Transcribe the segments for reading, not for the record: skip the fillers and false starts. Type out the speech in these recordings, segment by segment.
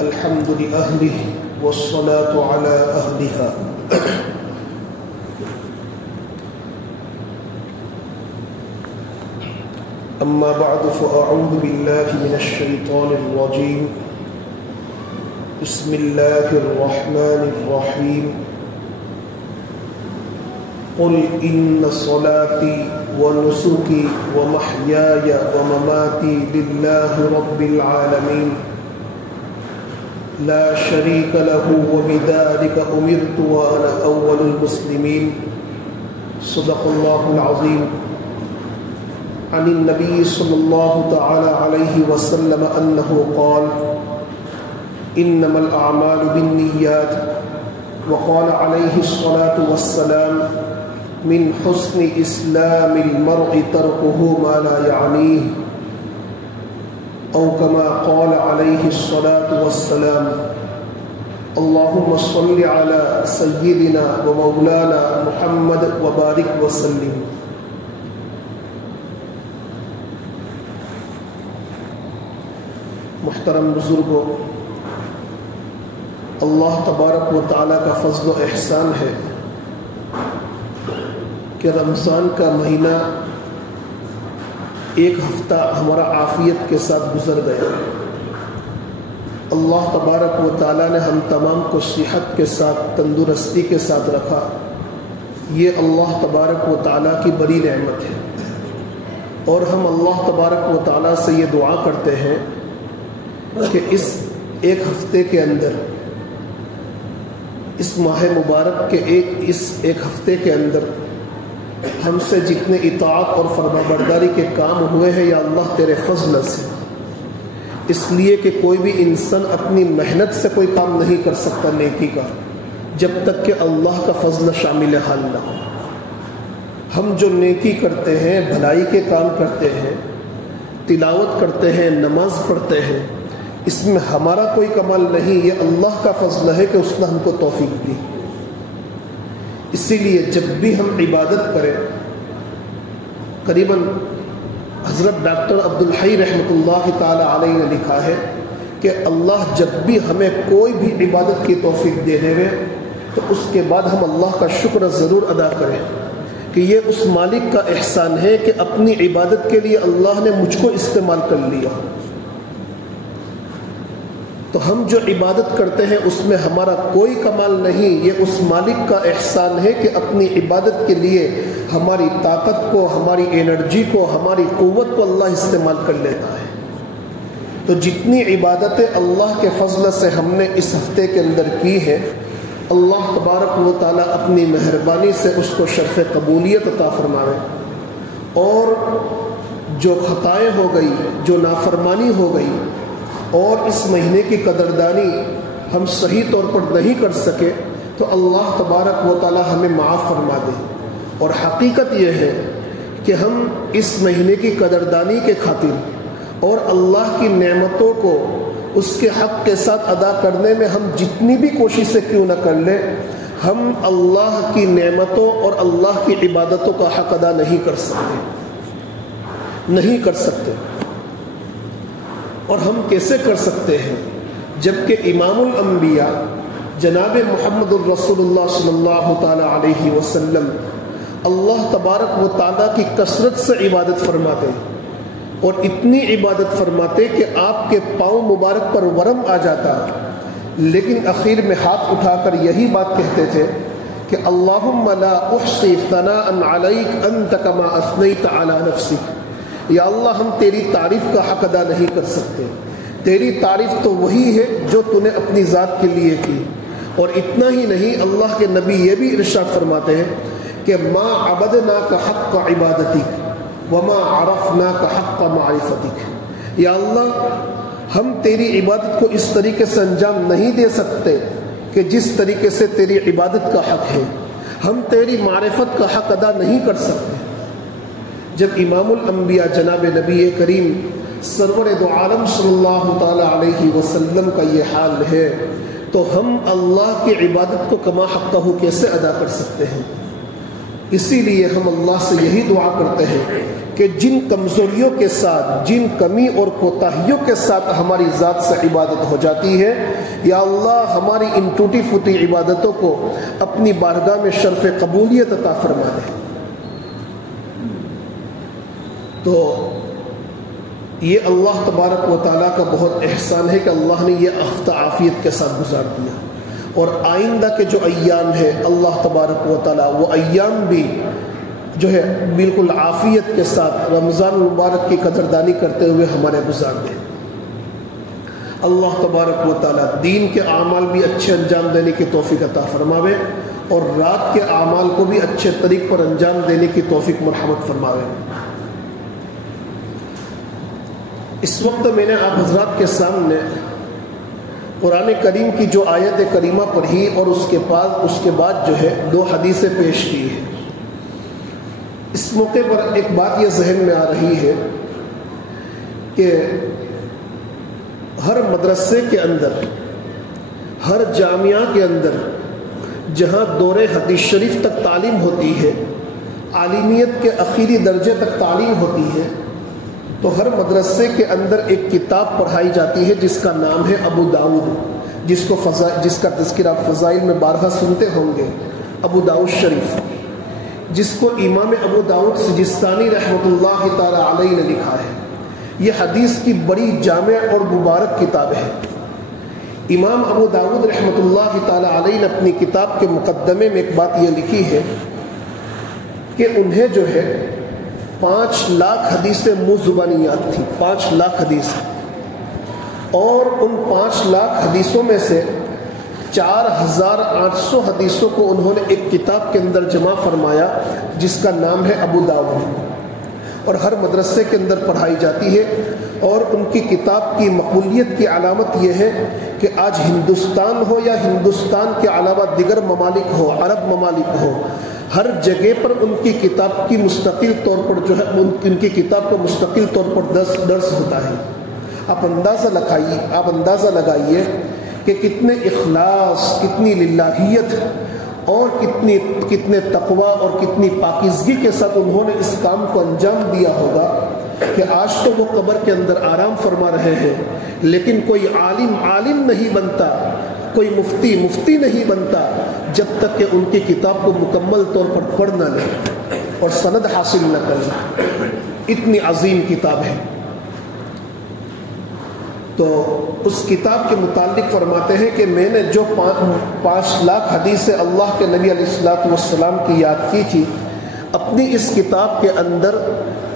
الحمد لأهله والصلاة على أهلها. أما بعد فأعوذ بالله من الشيطان الرجيم. بسم الله الرحمن الرحيم. قل إن صلاتي ونسكي ومحياي ومماتي لله رب العالمين لا شريك له وبذلك أمرت وأنا أول المسلمين. صدق الله العظيم. عن النبي صلى الله تعالى عليه وسلم أنه قال إنما الأعمال بالنيات. وقال عليه الصلاة والسلام من حسن إسلام المرء تركه ما لا يعنيه، أو كما قال عليه الصلاة والسلام. اللهم صل على سيدنا ومولانا محمد وبارك وسلم. محترم بزرگوں، اللہ تبارک و تعالیٰ کا فضل و احسان ہے کہ رمضان کا مہینہ ایک ہفتہ ہمارا عافیت کے ساتھ گزر گیا. اللہ تبارک و تعالیٰ نے ہم تمام کو صحت کے ساتھ، تندرستی کے ساتھ رکھا. یہ اللہ تبارک و تعالیٰ کی بڑی نعمت ہے، اور ہم اللہ تبارک و تعالیٰ سے یہ دعا کرتے ہیں کہ اس ایک ہفتے کے اندر، اس ماہ مبارک کے اس ایک ہفتے کے اندر ہم سے جتنے اطاعت اور فرمانبرداری کے کام ہوئے ہیں، یا اللہ تیرے فضل سے. اس لیے کہ کوئی بھی انسان اپنی محنت سے کوئی کام نہیں کر سکتا نیکی کا، جب تک کہ اللہ کا فضل شامل حال نہ ہو. ہم جو نیکی کرتے ہیں، بھلائی کے کام کرتے ہیں، تلاوت کرتے ہیں، نماز پڑھتے ہیں، اس میں ہمارا کوئی کمال نہیں، یہ اللہ کا فضل ہے کہ اس نے ہم کو توفیق دی. اسی لیے جب بھی ہم عبادت کریں، قریباً حضرت ڈاکٹر عبدالحی رحمۃ اللہ تعالی علیہ نے لکھا ہے کہ اللہ جب بھی ہمیں کوئی بھی عبادت کی توفیق دے دے تو اس کے بعد ہم اللہ کا شکر ضرور ادا کریں کہ یہ اس مالک کا احسان ہے کہ اپنی عبادت کے لیے اللہ نے مجھ کو استعمال کر لیا. تو ہم جو عبادت کرتے ہیں اس میں ہمارا کوئی کمال نہیں، یہ اس مالک کا احسان ہے کہ اپنی عبادت کے لیے ہماری طاقت کو، ہماری انرجی کو، ہماری قوت کو اللہ استعمال کر لیتا ہے. تو جتنی عبادتیں اللہ کے فضل سے ہم نے اس ہفتے کے اندر کی ہیں، اللہ تبارک و تعالیٰ اپنی مہربانی سے اس کو شرف قبولیت عطا فرمائے، اور جو خطائیں ہو گئی، جو نافرمانی ہو گئی، اور اس مہینے کی قدردانی ہم صحیح طور پر نہیں کر سکے، تو اللہ تبارک و تعالی ہمیں معاف فرما دے. اور حقیقت یہ ہے کہ ہم اس مہینے کی قدردانی کے خاطر اور اللہ کی نعمتوں کو اس کے حق کے ساتھ ادا کرنے میں ہم جتنی بھی کوششیں کیوں نہ کر لیں، ہم اللہ کی نعمتوں اور اللہ کی عبادتوں کا حق ادا نہیں کر سکتے. اور ہم کیسے کر سکتے ہیں جبکہ امام الانبیاء جناب محمد الرسول اللہ صلی اللہ تعالی علیہ وسلم اللہ تبارک و تعالیٰ کی کثرت سے عبادت فرماتے، اور اتنی عبادت فرماتے کہ آپ کے پاؤں مبارک پر ورم آ جاتا، لیکن اخیر میں ہاتھ اٹھا کر یہی بات کہتے تھے کہ اللہم لا احصی ثناء علیک انت کما اثنیت علی نفسک. یا اللہ، ہم تیری تعریف کا حق ادا نہیں کر سکتے. تیری تعریف تو وہی ہے جو تو نے اپنی ذات کے لیے کی. اور اتنا ہی نہیں، اللہ کے نبی یہ بھی ارشاد فرماتے ہیں کہ ما عبدناک حق عبادتک وما عرفناک حق معرفتک. یا اللہ، ہم تیری عبادت کو اس طریقے سے انجام نہیں دے سکتے کہ جس طریقے سے تیری عبادت کا حق ہے. ہم تیری معرفت کا حق ادا نہیں کر سکتے. جب امام الانبیاء جناب نبی کریم سرور دو عالم صلی اللہ تعالی علیہ وسلم کا یہ حال ہے، تو ہم اللہ کی عبادت کو کما حقہ کیسے ادا کر سکتے ہیں؟ اسی لیے ہم اللہ سے یہی دعا کرتے ہیں کہ جن کمزوریوں کے ساتھ، جن کمی اور کوتاہیوں کے ساتھ ہماری ذات سے عبادت ہو جاتی ہے، یا اللہ ہماری ان ٹوٹی پھوٹی عبادتوں کو اپنی بارگاہ میں شرف قبولیت عطا فرما دے۔ تو یہ اللہ تبارک و تعالیٰ کا بہت احسان ہے کہ اللہ نے یہ ہفتہ عافیت کے ساتھ گزار دیا، اور آئندہ کے جو ایام ہے اللہ تبارک و تعالیٰ وہ ایام بھی جو ہے بالکل عافیت کے ساتھ رمضان المبارک کی قدردانی کرتے ہوئے ہمارے گزار دیں۔ اللہ تبارک و تعالیٰ دین کے اعمال بھی اچھے انجام دینے کی توفیق عطا فرماوے، اور رات کے اعمال کو بھی اچھے طریق پر انجام دینے کی توفیق مرحمت فرماوے۔ اس وقت میں نے آپ حضرات کے سامنے قرآن کریم کی جو آیت کریمہ پڑھی اور اس کے بعد جو ہے 2 حدیثیں پیش کی ہیں۔ اس موقع پر ایک بات یہ ذہن میں آ رہی ہے کہ ہر مدرسے کے اندر، ہر جامعہ کے اندر جہاں دور حدیث شریف تک تعلیم ہوتی ہے، عالمیت کے اخیری درجے تک تعلیم ہوتی ہے، تو ہر مدرسے کے اندر ایک کتاب پڑھائی جاتی ہے جس کا نام ہے ابو داؤد، جس کا تذکرہ فضائل میں بارہا سنتے ہوں گے، ابو داؤد شریف، جس کو امام ابو داؤد سجستانی رحمۃ اللہ تعالی علیہ نے لکھا ہے۔ یہ حدیث کی بڑی جامع اور مبارک کتاب ہے۔ امام ابو داؤد رحمۃ اللہ تعالی علیہ نے اپنی کتاب کے مقدمے میں ایک بات یہ لکھی ہے کہ انہیں جو ہے 5 لاکھ حدیثیں منہ زبانی یاد تھیں، 5 لاکھ حدیث، اور ان 5 لاکھ حدیثوں میں سے 4800 حدیثوں کو انہوں نے ایک کتاب کے اندر جمع فرمایا جس کا نام ہے ابو داؤد، اور ہر مدرسے کے اندر پڑھائی جاتی ہے۔ اور ان کی کتاب کی مقبولیت کی علامت یہ ہے کہ آج ہندوستان ہو یا ہندوستان کے علاوہ دیگر ممالک ہو، عرب ممالک ہو، ہر جگہ پر ان کی کتاب کی مستقل طور پر جو ہے ان کی کتاب کو مستقل طور پر درس ہوتا ہے۔ آپ اندازہ لگائیے کہ کتنے اخلاص، کتنی للہیت اور کتنے تقوی اور کتنی پاکیزگی کے ساتھ انہوں نے اس کام کو انجام دیا ہوگا کہ آج تو وہ قبر کے اندر آرام فرما رہے ہیں، لیکن کوئی عالم نہیں بنتا، کوئی مفتی نہیں بنتا جب تک کہ ان کی کتاب کو مکمل طور پر پڑھ نہ لے اور سند حاصل نہ کر لے۔ اتنی عظیم کتاب ہے۔ تو اس کتاب کے متعلق فرماتے ہیں کہ میں نے جو 5 لاکھ حدیثیں اللہ کے نبی علیہ الصلوۃ والسلام کی یاد کی تھی، اپنی اس کتاب کے اندر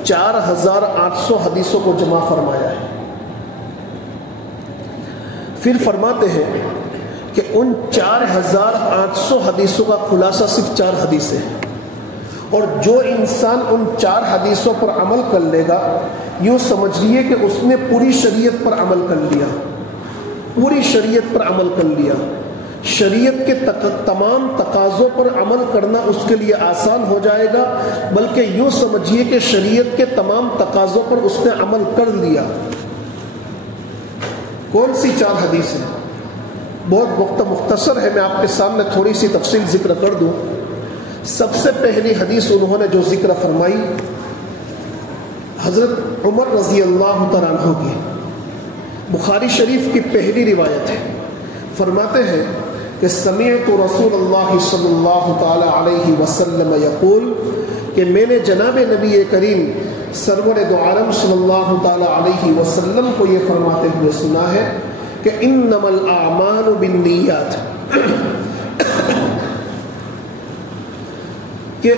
4800 حدیثوں کو جمع فرمایا ہے۔ پھر فرماتے ہیں کہ ان 4800 حدیثوں کا خلاصہ صرف 4 حدیثیں ہیں، اور جو انسان ان 4 حدیثوں پر عمل کر لے گا، یوں سمجھ لیے کہ اس نے پوری شریعت پر عمل کر لیا، پوری شریعت پر عمل کر لیا۔ شریعت کے تمام تقاضوں پر عمل کرنا اس کے لیے آسان ہو جائے گا، بلکہ یوں سمجھیے کہ شریعت کے تمام تقاضوں پر اس نے عمل کر لیا۔ کون سی 4 حدیثیں؟ بہت وقت مختصر ہے، میں آپ کے سامنے تھوڑی سی تفصیل ذکر کر دوں۔ سب سے پہلی حدیث انہوں نے جو ذکر فرمائی حضرت عمر رضی اللہ تعالیٰ عنہ کی، بخاری شریف کی پہلی روایت ہے۔ فرماتے ہیں کہ سمعت رسول اللہ صلی اللہ تعالی علیہ وسلم یقول، کہ میں نے جناب نبی کریم سرور دو عالم صلی اللہ تعالی علیہ وسلم کو یہ فرماتے ہوئے سنا ہے کہ انما الاعمال بالنیات، کہ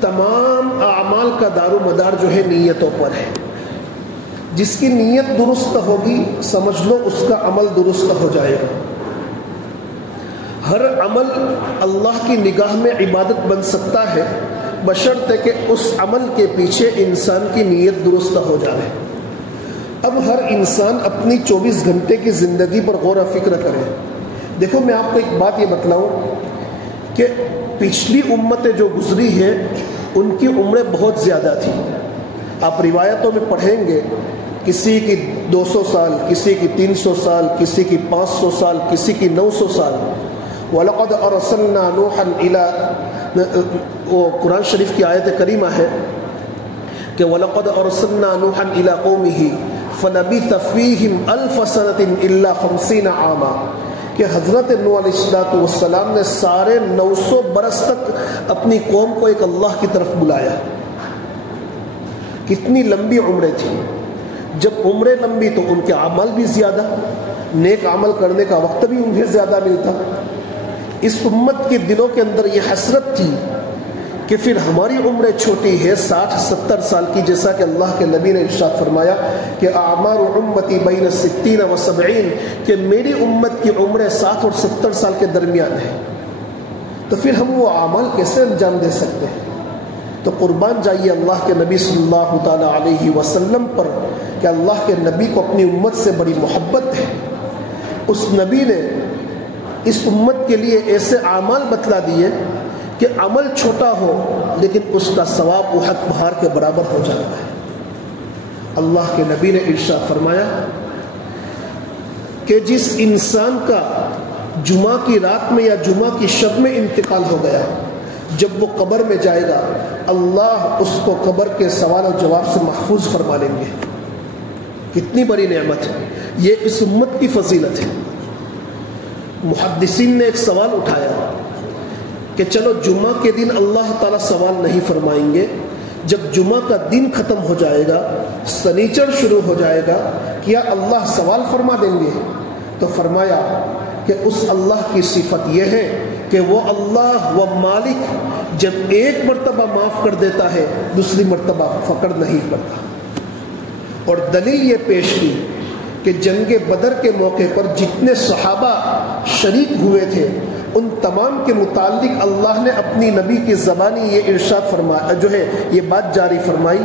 تمام اعمال کا دار و مدار جو ہے نیتوں پر ہے۔ جس کی نیت درست ہوگی سمجھ لو اس کا عمل درست ہو جائے گا۔ ہر عمل اللہ کی نگاہ میں عبادت بن سکتا ہے بشرطے کہ اس عمل کے پیچھے انسان کی نیت درست ہو جائے۔ اب ہر انسان اپنی 24 گھنٹے کی زندگی پر غور و فکر کرے۔ دیکھو میں آپ کو ایک بات یہ بتلاؤں کہ پچھلی امتیں جو گزری ہیں ان کی عمریں بہت زیادہ تھی۔ آپ روایتوں میں پڑھیں گے کسی کی 200 سال، کسی کی 300 سال، کسی کی 500 سال، کسی کی 900 سال۔ وَلَقَدْ أَرْسَلْنَا نُوحًا إِلَىٰ، وہ قرآن شریف کی آیت کریمہ ہے کہ وَلَقَدْ أَرْسَلْنَا نُوحًا إِلَىٰ قَوْمِهِ فَلَبِثَ فِيهِمْ أَلْفَ سَنَةٍ إِلَّا 50 عَامًا کہ حضرت نوح علیہ السلام نے سارے 900 برس تک اپنی قوم کو ایک اللہ کی طرف بلایا. کتنی لمبی عمریں تھیں. جب عمریں لمبی تو ان کے عمل بھی زیادہ، نیک عمل کرنے کا وقت بھی انہیں زیادہ ملتا. اس امت کے دلوں کے اندر یہ حسرت تھی کہ پھر ہماری عمریں چھوٹی ہے 60-70 سال کی، جیسا کہ اللہ کے نبی نے ارشاد فرمایا کہ اعمار امتی بین 60 و 70 کہ میری امت کی عمریں 60 اور 70 سال کے درمیان ہیں. تو پھر ہم وہ اعمال کیسے انجام دے سکتے ہیں؟ تو قربان جائیے اللہ کے نبی صلی اللہ تعالیٰ علیہ وسلم پر کہ اللہ کے نبی کو اپنی امت سے بڑی محبت ہے. اس نبی نے اس امت کے لیے ایسے اعمال بتلا دیے کہ عمل چھوٹا ہو لیکن اس کا ثواب احد پہاڑ کے برابر ہو جاتا ہے. اللہ کے نبی نے ارشاد فرمایا کہ جس انسان کا جمعہ کی رات میں یا جمعہ کی شب میں انتقال ہو گیا، جب وہ قبر میں جائے گا اللہ اس کو قبر کے سوال و جواب سے محفوظ فرما لیں گے. کتنی بڑی نعمت ہے یہ، اس امت کی فضیلت ہے. محدثین نے ایک سوال اٹھایا کہ چلو جمعہ کے دن اللہ تعالیٰ سوال نہیں فرمائیں گے، جب جمعہ کا دن ختم ہو جائے گا، سنیچر شروع ہو جائے گا، کیا اللہ سوال فرما دیں گے؟ تو فرمایا کہ اس اللہ کی صفت یہ ہے کہ وہ اللہ و مالک جب ایک مرتبہ معاف کر دیتا ہے دوسری مرتبہ فقر نہیں کرتا. اور دلیل یہ پیش کی کہ جنگ بدر کے موقع پر جتنے صحابہ شریک ہوئے تھے ان تمام کے متعلق اللہ نے اپنی نبی کی زبانی یہ ارشاد فرمایا، جو ہے یہ بات جاری فرمائی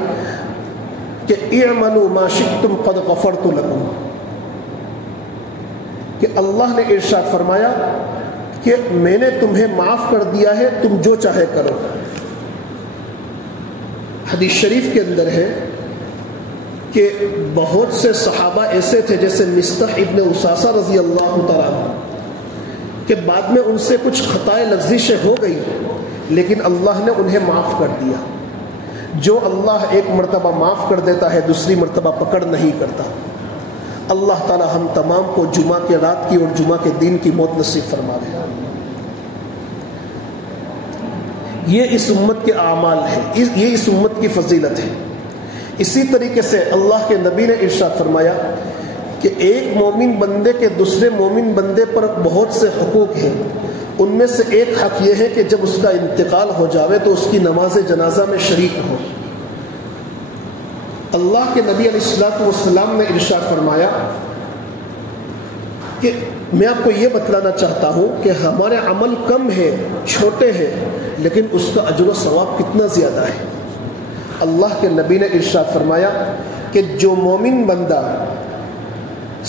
کہ اعملوا ما شئتم قد غفرت لكم، کہ اللہ نے ارشاد فرمایا کہ میں نے تمہیں معاف کر دیا ہے، تم جو چاہے کرو. حدیث شریف کے اندر ہے کہ بہت سے صحابہ ایسے تھے جیسے مصطح ابن اساسہ رضی اللہ تعالیٰ عنہ کہ بعد میں ان سے کچھ خطائیں لغزشیں ہو گئی لیکن اللہ نے انہیں معاف کر دیا. جو اللہ ایک مرتبہ معاف کر دیتا ہے دوسری مرتبہ پکڑ نہیں کرتا. اللہ تعالی ہم تمام کو جمعہ کے رات کی اور جمعہ کے دن کی موت نصیب فرما دے. یہ اس امت کے اعمال ہے، یہ اس امت کی فضیلت ہے. اسی طریقے سے اللہ کے نبی نے ارشاد فرمایا کہ ایک مومن بندے کے دوسرے مومن بندے پر بہت سے حقوق ہیں، ان میں سے ایک حق یہ ہے کہ جب اس کا انتقال ہو جاوے تو اس کی نماز جنازہ میں شریک ہو. اللہ کے نبی علیہ السلام نے ارشاد فرمایا کہ میں آپ کو یہ بتلانا چاہتا ہوں کہ ہمارے عمل کم ہیں، چھوٹے ہیں، لیکن اس کا اجر و ثواب کتنا زیادہ ہے. اللہ کے نبی نے ارشاد فرمایا کہ جو مومن بندہ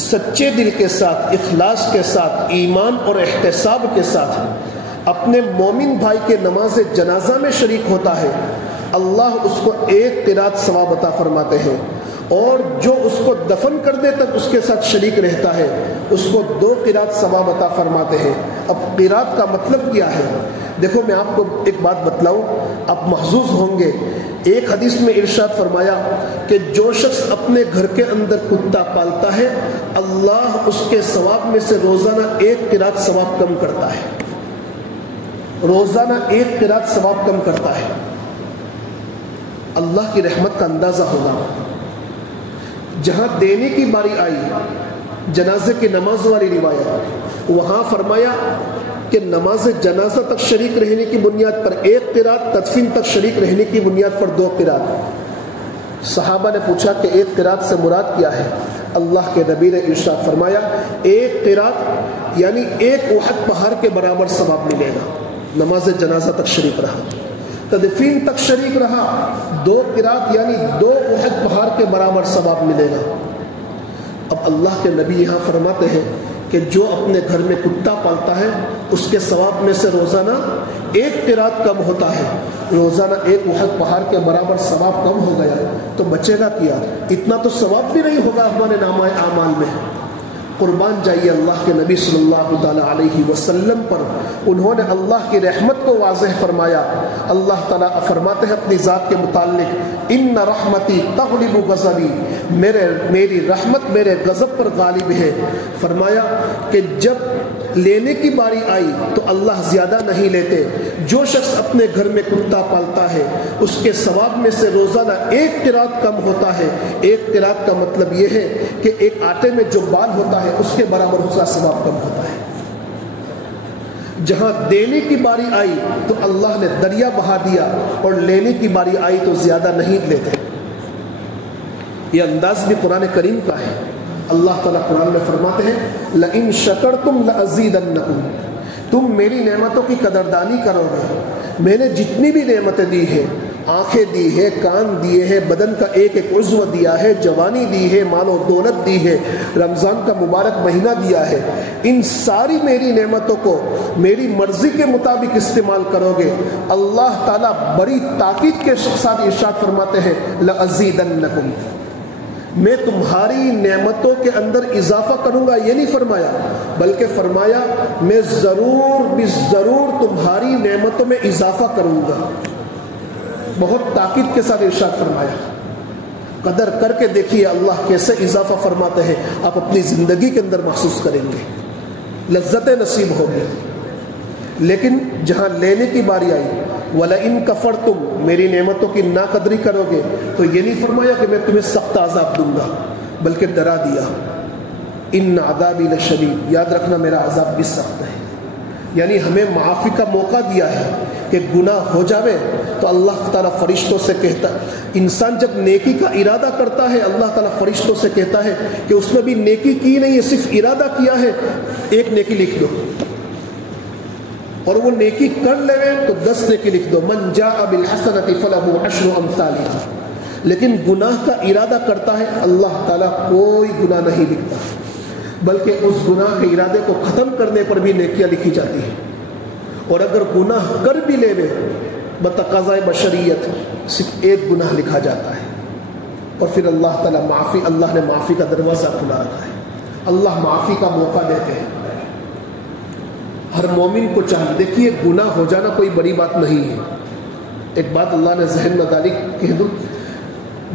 سچے دل کے ساتھ، اخلاص کے ساتھ، ایمان اور احتساب کے ساتھ اپنے مومن بھائی کے نماز جنازہ میں شریک ہوتا ہے اللہ اس کو ایک قرات ثواب عطا فرماتے ہیں، اور جو اس کو دفن کرنے تک اس کے ساتھ شریک رہتا ہے اس کو 2 قرات ثواب عطا فرماتے ہیں. اب قرات کا مطلب کیا ہے؟ دیکھو میں آپ کو ایک بات بتلاؤں، آپ محظوظ ہوں گے. ایک حدیث میں ارشاد فرمایا کہ جو شخص اپنے گھر کے اندر کتا پالتا ہے اللہ اس کے ثواب میں سے روزانہ 1 قرات ثواب کم کرتا ہے. روزانہ 1 قرات ثواب کم کرتا ہے. اللہ کی رحمت کا اندازہ ہوگا. جہاں دینے کی باری آئی جنازے کی نماز والی روایت، وہاں فرمایا کہ نماز جنازہ تک شریک رہنے کی بنیاد پر 1 قرات، تدفین تک شریک رہنے کی بنیاد پر 2 قرات. صحابہ نے پوچھا کہ 1 قرات سے مراد کیا ہے؟ اللہ کے نبی نے ارشاد فرمایا 1 قرات یعنی 1 احد پہاڑ کے برابر ثواب ملے گا. نماز جنازہ تک شریک رہا، تدفین تک شریک رہا، 2 قرات یعنی 2 احد پہاڑ کے برابر ثواب ملے گا. اب اللہ کے نبی یہاں فرماتے ہیں کہ جو اپنے گھر میں کتا پالتا ہے اس کے ثواب میں سے روزانہ 1 قرات کم ہوتا ہے، روزانہ 1 احد پہاڑ کے برابر ثواب کم ہو گیا تو بچے گا کیا؟ اتنا تو ثواب بھی نہیں ہوگا ہمارے نامہ اعمال میں. قربان جائیے اللہ کے نبی صلی اللہ تعالیٰ علیہ وسلم پر، انہوں نے اللہ کی رحمت کو واضح فرمایا۔ اللہ تعالیٰ فرماتے ہیں اپنی ذات کے متعلق، ان رحمتی تغلب غضبی، میری رحمت میرے غضب پر غالب ہے۔ فرمایا کہ جب لینے کی باری آئی تو اللہ زیادہ نہیں لیتے۔ جو شخص اپنے گھر میں کتا پالتا ہے اس کے ثواب میں سے روزانہ 1 قرات کم ہوتا ہے۔ 1 قرات کا مطلب یہ ہے کہ ایک آٹے میں جو بال ہوتا ہے اس کے برابر اس کا ثواب کم ہوتا ہے۔ جہاں دینے کی باری آئی تو اللہ نے دریا بہا دیا، اور لینے کی باری آئی تو زیادہ نہیں لیتے۔ یہ انداز بھی قرآن کریم کا ہے۔ اللہ تعالیٰ قرآن میں فرماتے ہیں لَإِن شَكَرْتُمْ لَأَزِيدَنَّكُمْ، تم میری نعمتوں کی قدردانی کرو گے۔ میں نے جتنی بھی نعمتیں دی ہیں، آنکھیں دی ہے، کان دیے ہیں، بدن کا ایک ایک عضو دیا ہے، جوانی دی ہے، مال و دولت دی ہے، رمضان کا مبارک مہینہ دیا ہے، ان ساری میری نعمتوں کو میری مرضی کے مطابق استعمال کرو گے، اللہ تعالیٰ بڑی تاکید کے ساتھ ارشاد فرماتے ہیں لَأَزِيدَنَّكُمْ، میں تمہاری نعمتوں کے اندر اضافہ کروں گا۔ یہ نہیں فرمایا، بلکہ فرمایا میں ضرور تمہاری نعمتوں میں اضافہ کروں گا۔ بہت تاکید کے ساتھ ارشاد فرمایا۔ قدر کر کے دیکھیے اللہ کیسے اضافہ فرماتے ہیں، آپ اپنی زندگی کے اندر محسوس کریں گے، لذتیں نصیب ہوگی۔ لیکن جہاں لینے کی باری آئی وَلَئِن كَفَرْتُمْ، میری نعمتوں کی ناقدری کرو گے، تو یہ نہیں فرمایا کہ میں تمہیں سخت عذاب دوں گا، بلکہ ڈرا دیا ان عذابی لشدید، یاد رکھنا میرا عذاب بھی سخت ہے۔ یعنی ہمیں معافی کا موقع دیا ہے کہ گناہ ہو جاوے تو اللہ تعالیٰ فرشتوں سے کہتا، انسان جب نیکی کا ارادہ کرتا ہے اللہ تعالیٰ فرشتوں سے کہتا ہے کہ اس نے بھی نیکی کی نہیں ہے، صرف ارادہ کیا ہے، 1 نیکی لکھ دو، اور وہ نیکی کر لے تو 10 نیکی لکھ دو، من جاء بالحسنۃ فلہ 10 امثالھا۔ لیکن گناہ کا ارادہ کرتا ہے اللہ تعالیٰ کوئی گناہ نہیں لکھتا، بلکہ اس گناہ کے ارادے کو ختم کرنے پر بھی نیکیاں لکھی جاتی ہیں۔ اور اگر گناہ کر بھی لے بتقاضۂ بشریت صرف 1 گناہ لکھا جاتا ہے، اور پھر اللہ تعالیٰ اللہ نے معافی کا دروازہ کھلا رکھا ہے، اللہ معافی کا موقع دیتے ہیں ہر مومن کو چاہیے۔ دیکھیے گناہ ہو جانا کوئی بڑی بات نہیں ہے، ایک بات اللہ نے ذہن میں ڈالی کہہ دوں،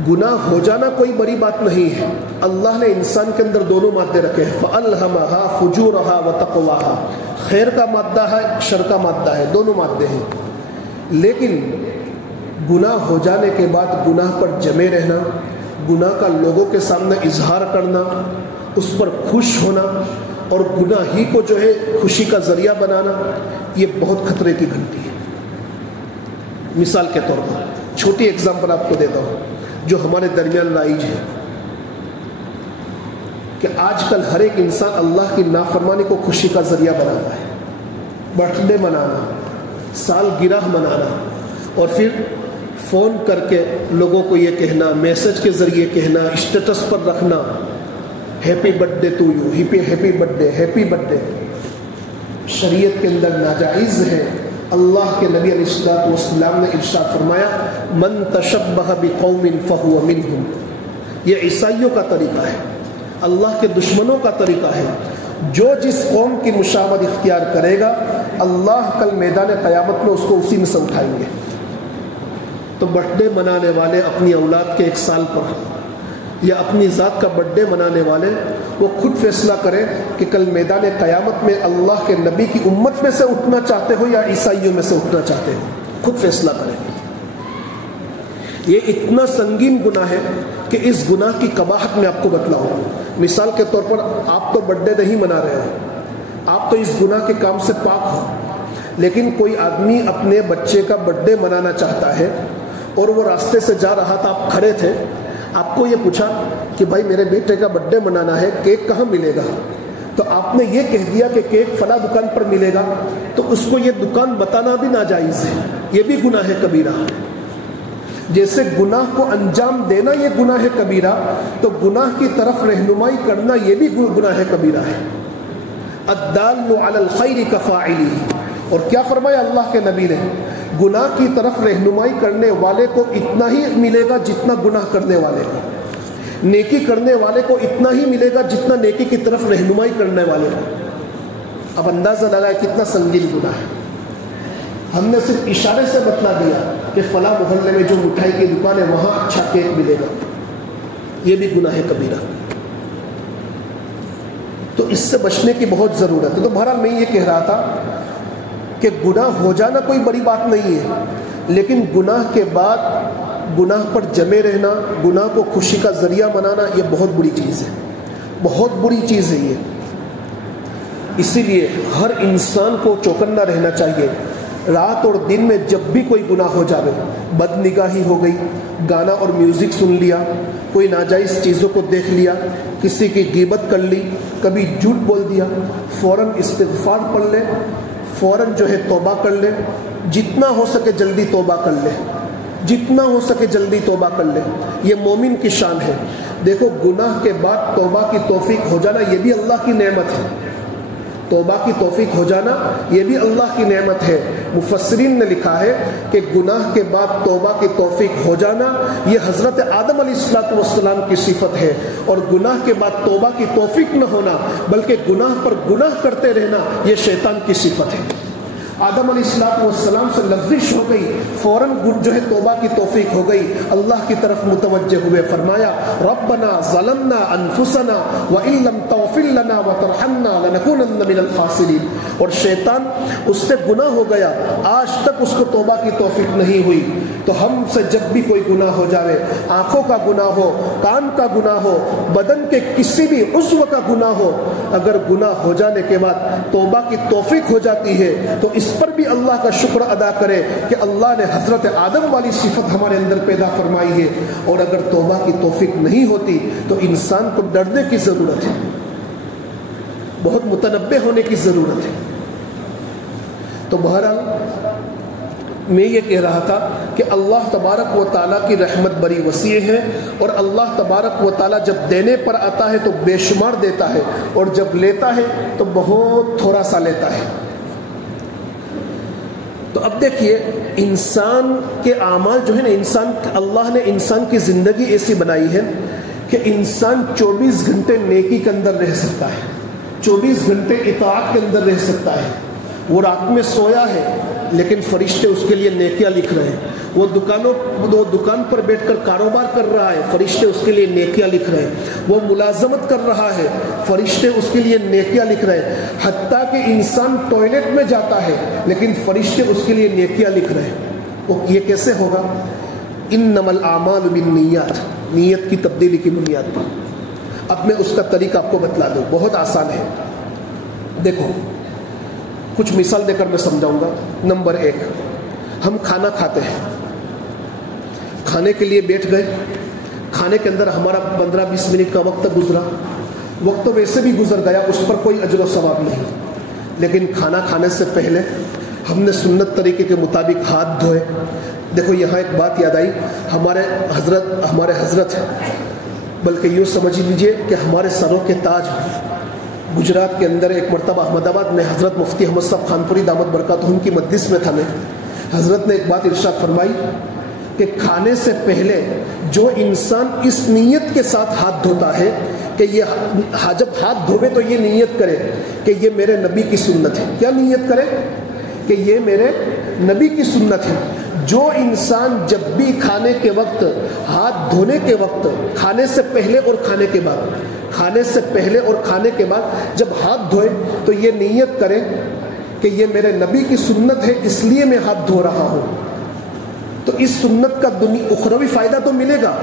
گناہ ہو جانا کوئی بڑی بات نہیں ہے۔ اللہ نے انسان کے اندر دونوں مادے رکھے ہیں، فَأَلْهَمَهَا فُجُورَهَا وَتَقْوَاهَا، خیر کا مادہ ہے، شر کا مادہ ہے، دونوں مادے ہیں۔ لیکن گناہ ہو جانے کے بعد گناہ پر جمے رہنا، گناہ کا لوگوں کے سامنے اظہار کرنا، اس پر خوش ہونا، اور گناہ ہی کو جو ہے خوشی کا ذریعہ بنانا، یہ بہت خطرے کی گھنٹی ہے۔ مثال کے طور پر چھوٹی ایگزامپل آپ کو دیتا ہوں جو ہمارے درمیان رائج ہے، کہ آج کل ہر ایک انسان اللہ کی نافرمانی کو خوشی کا ذریعہ بناتا ہے۔ برتھ ڈے منانا، سالگرہ منانا، اور پھر فون کر کے لوگوں کو یہ کہنا، میسج کے ذریعے کہنا، اسٹیٹس پر رکھنا، happy birthday to you, happy birthday, happy birthday. شریعت کے اندر ناجائز ہے۔ اللہ کے نبی علیہ الصلوۃ والسلام نے ارشاد فرمایا من تشبہ بقوم فہو منہم، یہ عیسائیوں کا طریقہ ہے، اللہ کے دشمنوں کا طریقہ ہے۔ جو جس قوم کی مشابہت اختیار کرے گا اللہ کل میدان قیامت میں اس کو اسی میں سے اٹھائیں گے۔ تو برتھ ڈے منانے والے اپنی اولاد کے 1 سال پر یا اپنی ذات کا برتھ ڈے منانے والے وہ خود فیصلہ کریں کہ کل میدان قیامت میں اللہ کے نبی کی امت میں سے اٹھنا چاہتے ہو یا عیسائیوں میں سے اٹھنا چاہتے ہو، خود فیصلہ کریں۔ یہ اتنا سنگین گناہ ہے کہ اس گناہ کی قباحت میں آپ کو بتلاؤں۔ مثال کے طور پر آپ تو برتھ ڈے نہیں منا رہے ہیں، آپ تو اس گناہ کے کام سے پاک ہو، لیکن کوئی آدمی اپنے بچے کا برتھ ڈے منانا چاہتا ہے اور وہ راستے سے جا رہا تھا، آپ کھڑے تھے، آپ کو یہ پوچھا کہ بھائی میرے بیٹے کا برتھ ڈے منانا ہے، کیک کہاں ملے گا؟ تو آپ نے یہ کہہ دیا کہ کیک فلاں دکان پر ملے گا، تو اس کو یہ دکان بتانا بھی ناجائز ہے، یہ بھی گناہ ہے کبیرہ۔ جیسے گناہ کو انجام دینا یہ گناہ ہے کبیرہ، تو گناہ کی طرف رہنمائی کرنا یہ بھی گناہ ہے کبیرہ ہے۔ الدال علی الخیر کفاعلہ، اور کیا فرمایا اللہ کے نبی نے؟ گناہ کی طرف رہنمائی کرنے والے کو اتنا ہی ملے گا جتنا گناہ کرنے والے کو۔ نیکی کرنے والے کو اتنا ہی ملے گا جتنا نیکی کی طرف رہنمائی کرنے والے کو. اب اندازہ لگائے کتنا سنگین گناہ ہے. ہم نے صرف اشارے سے بتلا دیا کہ فلاں محلے میں جو مٹھائی کی دکان ہے وہاں اچھا کیک ملے گا، یہ بھی گناہ کبیرہ. تو اس سے بچنے کی بہت ضرورت ہے. تو بہرحال میں یہ کہہ رہا تھا کہ گناہ ہو جانا کوئی بڑی بات نہیں ہے، لیکن گناہ کے بعد گناہ پر جمے رہنا، گناہ کو خوشی کا ذریعہ بنانا، یہ بہت بری چیز ہے، بہت بری چیز ہے یہ. اسی لیے ہر انسان کو چوکنا رہنا چاہیے. رات اور دن میں جب بھی کوئی گناہ ہو جاوے، بد نگاہی ہو گئی، گانا اور میوزک سن لیا، کوئی ناجائز چیزوں کو دیکھ لیا، کسی کی غیبت کر لی، کبھی جھوٹ بول دیا، فوراً استغفار پڑھ لے، فوراً جو ہے توبہ کر لے. جتنا ہو سکے جلدی توبہ کر لے، جتنا ہو سکے جلدی توبہ کر لے. یہ مومن کی شان ہے. دیکھو گناہ کے بعد توبہ کی توفیق ہو جانا یہ بھی اللہ کی نعمت ہے. توبہ کی توفیق ہو جانا یہ بھی اللہ کی نعمت ہے. مفسرین نے لکھا ہے کہ گناہ کے بعد توبہ کی توفیق ہو جانا یہ حضرت آدم علیہ السلام کی صفت ہے، اور گناہ کے بعد توبہ کی توفیق نہ ہونا بلکہ گناہ پر گناہ کرتے رہنا یہ شیطان کی صفت ہے. آدم علیہ السلام سے لفظش ہو گئی، فوراً جو ہے توبہ کی توفیق ہو گئی، اللہ کی طرف متوجہ ہوئے، فرمایا ربنا ظلمنا انفسنا وان لم تغفر لنا وترحمنا لنكونن من الخاسرین. اور شیطان اس سے گناہ ہو گیا، آج تک اس کو توبہ کی توفیق نہیں ہوئی. تو ہم سے جب بھی کوئی گناہ ہو جاوے، آنکھوں کا گناہ ہو، کان کا گناہ ہو، بدن کے کسی بھی عضو کا گناہ ہو، اگر گناہ ہو جانے کے بعد توبہ کی توفیق ہو جاتی ہے تو اس پر بھی اللہ کا شکر ادا کرے کہ اللہ نے حضرت آدم والی صفت ہمارے اندر پیدا فرمائی ہے. اور اگر توبہ کی توفیق نہیں ہوتی تو انسان کو ڈرنے کی ضرورت ہے، بہت متنبہ ہونے کی ضرورت ہے. تو بہرحال میں یہ کہہ رہا تھا کہ اللہ تبارک و تعالیٰ کی رحمت بڑی وسیع ہے، اور اللہ تبارک و تعالیٰ جب دینے پر آتا ہے تو بے شمار دیتا ہے، اور جب لیتا ہے تو بہت تھوڑا سا لیتا ہے. تو اب دیکھیے انسان کے اعمال جو ہے نا، اللہ نے انسان کی زندگی ایسی بنائی ہے کہ انسان 24 گھنٹے نیکی کے اندر رہ سکتا ہے، 24 گھنٹے اطاعت کے اندر رہ سکتا ہے. وہ رات میں سویا ہے لیکن فرشتے اس کے لیے نیکیاں لکھ رہے ہیں. وہ دکان پر بیٹھ کر کاروبار کر رہا ہے، فرشتے اس کے لیے نیکیاں لکھ رہے ہیں. وہ ملازمت کر رہا ہے، فرشتے اس کے لیے نیکیاں لکھ رہے ہیں. حتیٰ کہ انسان ٹوائلٹ میں جاتا ہے لیکن فرشتے اس کے لیے نیکیاں لکھ رہے ہیں. یہ کیسے ہوگا؟ انما الاعمال بالنیات، نیت کی تبدیلی کی بنیاد پر. اب میں اس کا طریقہ آپ کو بتلا دوں، بہت آسان ہے. دیکھو کچھ مثال دے کر میں سمجھاؤں گا. نمبر 1، ہم کھانا کھاتے ہیں، کھانے کے لیے بیٹھ گئے، کھانے کے اندر ہمارا 15-20 منٹ کا وقت گزرا، وقت تو ویسے بھی گزر گیا، اس پر کوئی اجر و ثواب نہیں. لیکن کھانا کھانے سے پہلے ہم نے سنت طریقے کے مطابق ہاتھ دھوئے. دیکھو یہاں ایک بات یاد آئی، ہمارے حضرت بلکہ یوں سمجھ لیجئے کہ ہمارے سروں کے تاج گجرات کے اندر ایک مرتبہ احمد آباد میں حضرت مفتی احمد صاحب خانپوری دامت برکاتہم کی مجلس میں تھا. میں حضرت نے ایک بات ارشاد فرمائی کہ کھانے سے پہلے جو انسان اس نیت کے ساتھ ہاتھ دھوتا ہے کہ یہ جب ہاتھ دھوے تو یہ نیت کرے کہ یہ میرے نبی کی سنت ہے. کیا نیت کرے؟ کہ یہ میرے نبی کی سنت ہے. جو انسان جب بھی کھانے کے وقت، ہاتھ دھونے کے وقت، کھانے سے پہلے اور کھانے کے بعد، کھانے سے پہلے اور کھانے کے بعد جب ہاتھ دھوئے تو یہ نیت کرے کہ یہ میرے نبی کی سنت ہے اس لیے میں ہاتھ دھو رہا ہوں. تو اس سنت کا اخروی فائدہ تو ملے گا،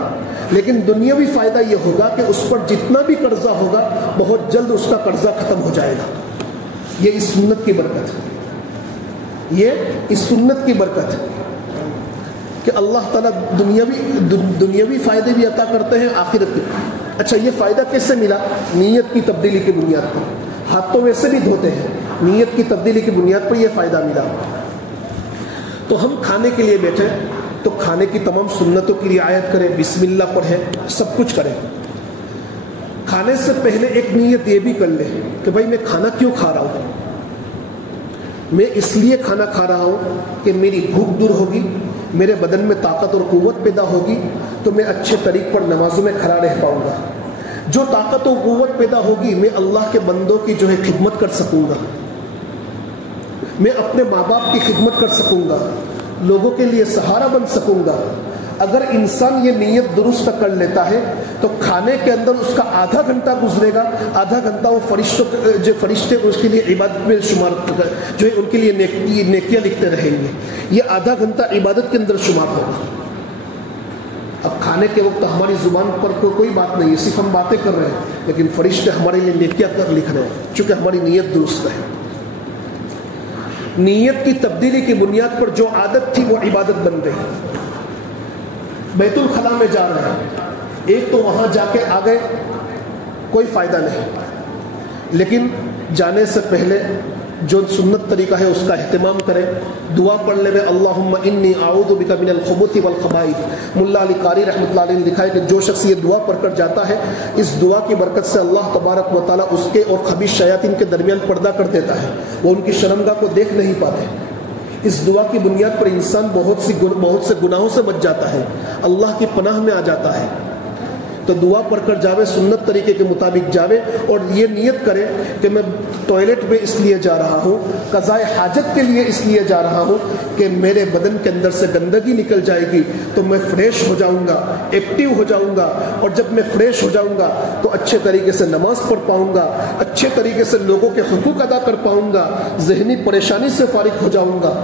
لیکن دنیاوی فائدہ یہ ہوگا کہ اس پر جتنا بھی قرضہ ہوگا بہت جلد اس کا قرضہ ختم ہو جائے گا. یہ اس سنت کی برکت ہے، یہ اس سنت کی برکت ہے کہ اللہ تعالیٰ دنیاوی فائدے بھی عطا کرتے ہیں، آخرت کے. اچھا یہ فائدہ کیسے ملا؟ نیت کی تبدیلی کی بنیاد پر. ہاتھ تو ویسے بھی دھوتے ہیں، نیت کی تبدیلی کی بنیاد پر یہ فائدہ ملا. تو ہم کھانے کے لیے بیٹھے تو کھانے کی تمام سنتوں کی رعایت کریں، بسم اللہ پڑھیں، سب کچھ کریں. کھانے سے پہلے ایک نیت یہ بھی کر لیں کہ بھائی میں کھانا کیوں کھا رہا ہوں؟ میں اس لیے کھانا کھا رہا ہوں کہ میری بھوک دور ہوگی، میرے بدن میں طاقت اور قوت پیدا ہوگی تو میں اچھے طریق پر نمازوں میں کھڑا رہ پاؤں گا. جو طاقت و قوت پیدا ہوگی میں اللہ کے بندوں کی جو ہے خدمت کر سکوں گا, میں اپنے ماں باپ کی خدمت کر سکوں گا, لوگوں کے لیے سہارا بن سکوں گا. اگر انسان یہ نیت درست کر لیتا ہے تو کھانے کے اندر اس کا آدھا گھنٹہ گزرے گا, آدھا گھنٹہ وہ فرشتے اس کے لیے عبادت میں شمار جو ہے ان کے لیے نیکیاں لکھتے رہیں گے. یہ آدھا گھنٹہ عبادت کے اندر شمار ہوگا. اب کھانے کے وقت ہماری زبان پر کوئی بات نہیں ہے, صرف ہم باتیں کر رہے ہیں, لیکن فرشتے ہمارے لیے نیکیاں لکھ رہے ہیں چونکہ ہماری نیت درست ہے. نیت کی تبدیلی کی بنیاد پر جو عادت تھی وہ عبادت بن گئی. بیت الخلا میں جا رہے ہیں, ایک تو وہاں جا کے آ گئے, کوئی فائدہ نہیں, لیکن جانے سے پہلے جو سنت طریقہ ہے اس کا اہتمام کریں. دعا پڑھ لے, اللہم انی اعوذ بک من الخبث والخبائث. ملا علی قاری رحمۃ اللہ علیہ نے لکھا ہے کہ جو شخص یہ دعا پڑھ کر جاتا ہے, اس دعا کی برکت سے اللہ تبارک و تعالیٰ اس کے اور خبیث شیاطین کے درمیان پردہ کر دیتا ہے, وہ ان کی شرمگاہ کو دیکھ نہیں پاتے. اس دعا کی بنیاد پر انسان بہت سے گناہوں سے بچ جاتا ہے, اللہ کی پناہ میں آ جاتا ہے. تو دعا پڑھ کر جاوے, سنت طریقے کے مطابق جاوے, اور یہ نیت کرے کہ میں ٹوائلٹ میں اس لیے جا رہا ہوں, قضاء حاجت کے لیے اس لیے جا رہا ہوں کہ میرے بدن کے اندر سے گندگی نکل جائے گی تو میں فریش ہو جاؤں گا, ایکٹیو ہو جاؤں گا, اور جب میں فریش ہو جاؤں گا تو اچھے طریقے سے نماز پڑھ پاؤں گا, اچھے طریقے سے لوگوں کے حقوق ادا کر پاؤں گا, ذہنی پریشانی سے فارغ ہو جاؤں گا.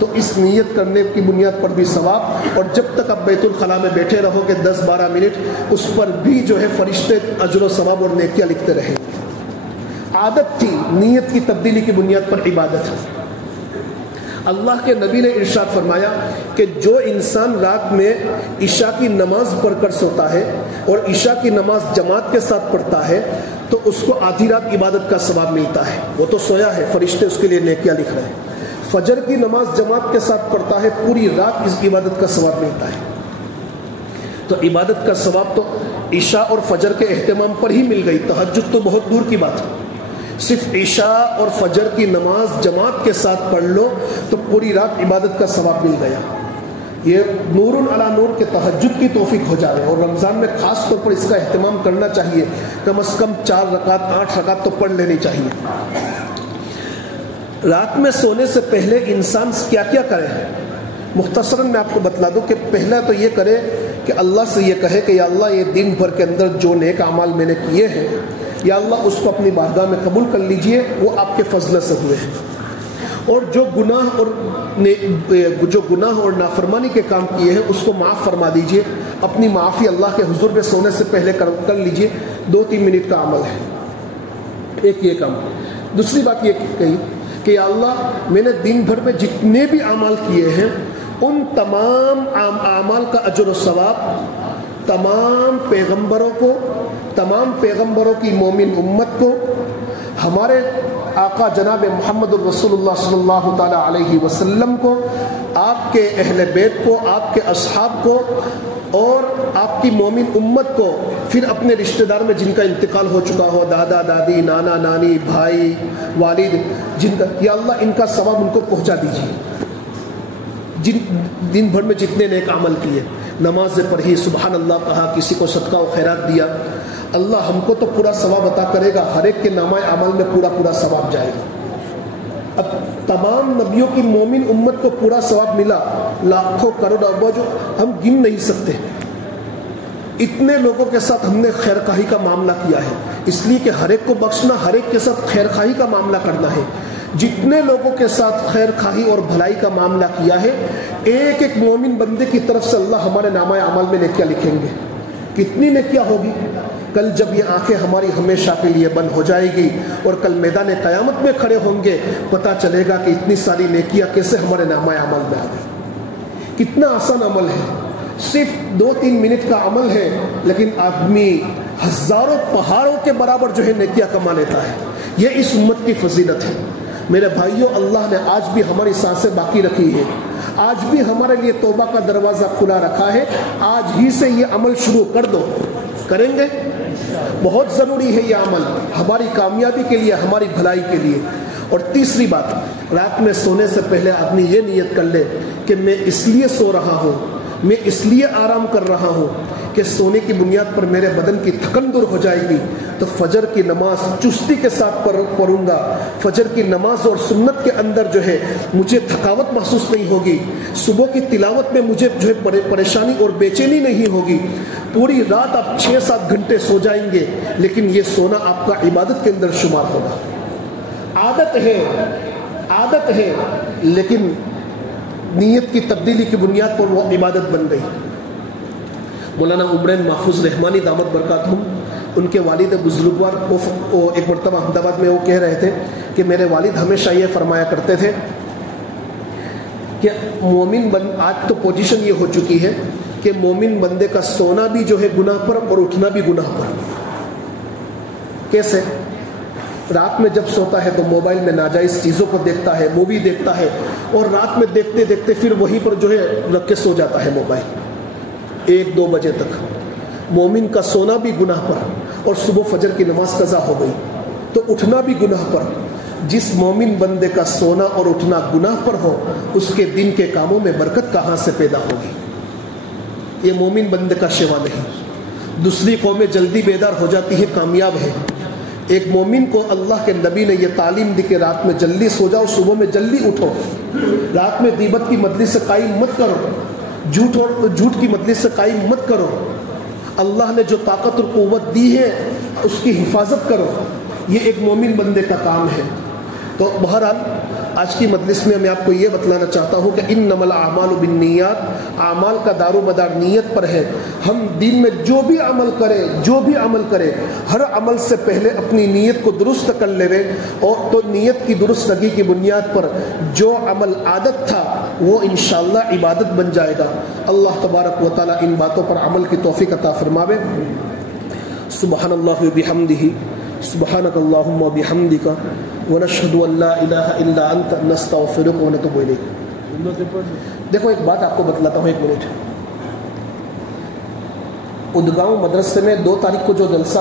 تو اس نیت کرنے کی بنیاد پر بھی ثواب, اور جب تک آپ بیت الخلا میں بیٹھے رہو گے 10-12 منٹ, اس پر بھی جو ہے فرشتے اجر و ثواب اور نیکیاں لکھتے رہیں. عادت تھی, نیت کی تبدیلی کی بنیاد پر عبادت. اللہ کے نبی نے ارشاد فرمایا کہ جو انسان رات میں عشاء کی نماز پڑھ کر سوتا ہے اور عشاء کی نماز جماعت کے ساتھ پڑھتا ہے تو اس کو آدھی رات عبادت کا ثواب ملتا ہے. وہ تو سویا ہے, فرشتے اس کے لیے نیکیاں لکھ رہے ہیں. فجر کی نماز جماعت کے ساتھ پڑھتا ہے, پوری رات اس عبادت کا ثواب ملتا ہے. تو عبادت کا ثواب تو عشاء اور فجر کے اہتمام پر ہی مل گئی. تہجد تو بہت دور کی بات ہے, صرف عشاء اور فجر کی نماز جماعت کے ساتھ پڑھ لو تو پوری رات عبادت کا ثواب مل گیا. یہ نور علی نور کے تہجد کی توفیق ہو جائے, اور رمضان میں خاص طور پر اس کا اہتمام کرنا چاہیے. کم از کم 4 رکعت 8 رکعت تو پڑھ لینی چاہیے. رات میں سونے سے پہلے انسان کیا کیا کرے, مختصراً میں آپ کو بتلا دوں کہ پہلا تو یہ کرے کہ اللہ سے یہ کہے کہ یا اللہ یہ دن بھر کے اندر جو نیک اعمال میں نے کیے ہیں, یا اللہ اس کو اپنی بارگاہ میں قبول کر لیجئے, وہ آپ کے فضل سے ہوئے ہیں. اور جو گناہ اور نافرمانی کے کام کیے ہیں اس کو معاف فرما دیجئے. اپنی معافی اللہ کے حضور میں سونے سے پہلے کر لیجئے. 2-3 منٹ کا عمل ہے, ایک یہ کام. دوسری بات یہ کہی کہ یا اللہ میں نے دن بھر میں جتنے بھی اعمال کیے ہیں ان تمام اعمال کا اجر و ثواب تمام پیغمبروں کی مومن امت کو, ہمارے آقا جناب محمد الرسول اللہ صلی اللہ تعالی علیہ وسلم کو, آپ کے اہل بیت کو, آپ کے اصحاب کو, اور آپ کی مومن امت کو, پھر اپنے رشتہ دار میں جن کا انتقال ہو چکا ہو, دادا دادی, نانا نانی, بھائی والد, جن کا, یا اللہ ان کا ثواب ان کو پہنچا دیجیے. جن دن بھر میں جتنے نیک عمل کیے, نماز پڑھی, سبحان اللہ کہا, کسی کو صدقہ و خیرات دیا, اللہ ہم کو تو پورا ثواب عطا کرے گا. ہر ایک کے نامہ عمل میں پورا ثواب جائے گا. اب تمام نبیوں کی مومن امت کو پورا ثواب ملا, لاکھوں کروڑ اربوں, جو ہم گن نہیں سکتے. اتنے لوگوں کے ساتھ ہم نے خیر خواہی کا معاملہ کیا ہے, اس لیے کہ ہر ایک کو بخشنا, ہر ایک کے ساتھ خیر خواہی کا معاملہ کرنا ہے. جتنے لوگوں کے ساتھ خیر خواہی اور بھلائی کا معاملہ کیا ہے, ایک ایک مومن بندے کی طرف سے اللہ ہمارے نامہ اعمال میں نیکیاں لکھیں گے. کتنی نیکیاں ہوگی کل جب یہ آنکھیں ہماری ہمیشہ کے لیے بند ہو جائے گی اور کل میدان قیامت میں کھڑے ہوں گے, پتہ چلے گا کہ اتنی ساری نیکیاں کیسے ہمارے نامہ اعمال میں آ گئی. کتنا آسان عمل ہے, صرف 2-3 منٹ کا عمل ہے, لیکن آدمی ہزاروں پہاڑوں کے برابر جو ہے نیکیاں کما لیتا ہے. یہ اس امت کی فضیلت ہے. میرے بھائیوں, اللہ نے آج بھی ہماری سانسیں باقی رکھی ہے, آج بھی ہمارے لیے توبہ کا دروازہ کھلا رکھا ہے. آج ہی سے یہ عمل شروع کر دو. کریں گے؟ بہت ضروری ہے یہ عمل ہماری کامیابی کے لیے, ہماری بھلائی کے لیے. اور تیسری بات، رات میں سونے سے پہلے آدمی یہ نیت کر لے کہ میں اس لیے سو رہا ہوں، میں اس لیے آرام کر رہا ہوں کہ سونے کی بنیاد پر میرے بدن کی تھکن دور ہو جائے گی، تو فجر کی نماز چستی کے ساتھ پڑھوں گا، فجر کی نماز اور سنت کے اندر جو ہے مجھے تھکاوٹ محسوس نہیں ہوگی، صبح کی تلاوت میں مجھے جو ہے پریشانی اور بے چینی نہیں ہوگی، پوری رات آپ 6-7 گھنٹے سو جائیں گے، لیکن یہ سونا آپ کا عبادت کے اندر شمار ہوگا۔ عادت ہے لیکن نیت کی تبدیلی کی بنیاد پر وہ عبادت بن گئی۔ مولانا عمرین محفوظ رحمانی دامت برکاتہم، ان کے والد بزرگوار ایک مرتبہ احمد آباد میں وہ کہہ رہے تھے کہ میرے والد ہمیشہ یہ فرمایا کرتے تھے کہ مومن آج تو پوزیشن یہ ہو چکی ہے کہ مومن بندے کا سونا بھی جو ہے گناہ پر اور اٹھنا بھی گناہ پر۔ کیسے؟ رات میں جب سوتا ہے تو موبائل میں ناجائز چیزوں کو دیکھتا ہے، مووی دیکھتا ہے، اور رات میں دیکھتے دیکھتے پھر وہیں پر جو ہے رکھ کے سو جاتا ہے موبائل 1-2 بجے تک۔ مومن کا سونا بھی گناہ پر اور صبح فجر کی نماز قضا ہو گئی تو اٹھنا بھی گناہ پر۔ جس مومن بندے کا سونا اور اٹھنا گناہ پر ہو، اس کے دن کے کاموں میں برکت کہاں سے پیدا ہوگی؟ یہ مومن بندے کا شیوا نہیں۔ دوسری قومیں جلدی بیدار ہو جاتی ہے، کامیاب ہے۔ ایک مومن کو اللہ کے نبی نے یہ تعلیم دی کہ رات میں جلدی سو جاؤ، صبح میں جلدی اٹھو، رات میں غیبت کی مجلس سے قائم مت کرو، جھوٹ کی مجلس سے قائم مت کرو، اللہ نے جو طاقت اور قوت دی ہے اس کی حفاظت کرو۔ یہ ایک مومن بندے کا کام ہے۔ تو بہرحال آج کی مجلس میں میں آپ کو یہ بتلانا چاہتا ہوں کہ انما الاعمال بالنیات، اعمال کا دار و مدار نیت پر ہے۔ ہم دین میں جو بھی عمل کرے ہر عمل سے پہلے اپنی نیت کو درست کر لے، اور تو نیت کی درستگی کی بنیاد پر جو عمل عادت تھا وہ انشاءاللہ عبادت بن جائے گا۔ اللہ تبارک و تعالی ان باتوں پر عمل کی توفیق عطا فرماوے۔ سبحان اللہ وبحمدہ، سبحانک اللہم وبحمدک، ونشہد ان لا الہ الا انت، نستغفرک ونتوب الیک۔ دیکھو ایک بات آپ کو بتلاتا ہوں، 1 منٹ۔ ادگاؤں مدرسے میں 2 تاریخ کو جو جلسہ